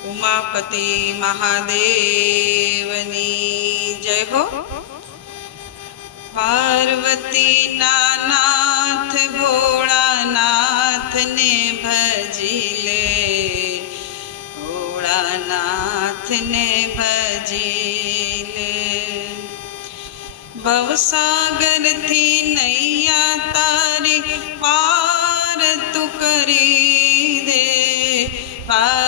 ઉમાપતિ મહાદેવની જય હો પાર્વતી ના નાથ ભોળાનાથને ભજી લે ભોળાનાથને ભજી લે ભવસાગરથી નૈયા તારી પાર તું કરી દે પાર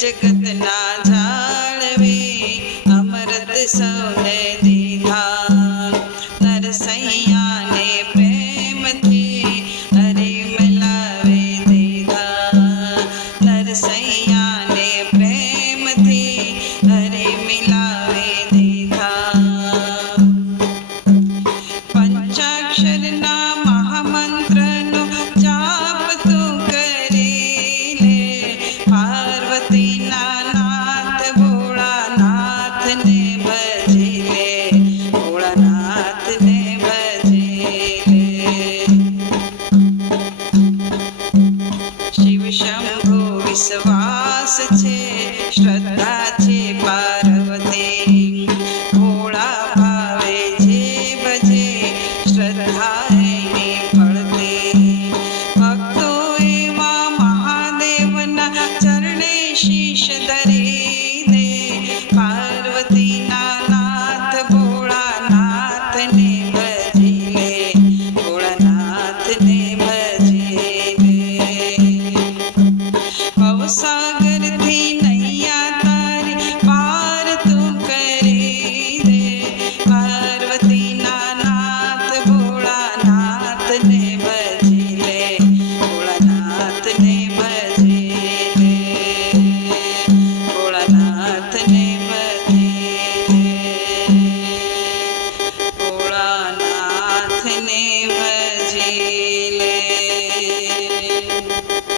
जगत ना jeszcze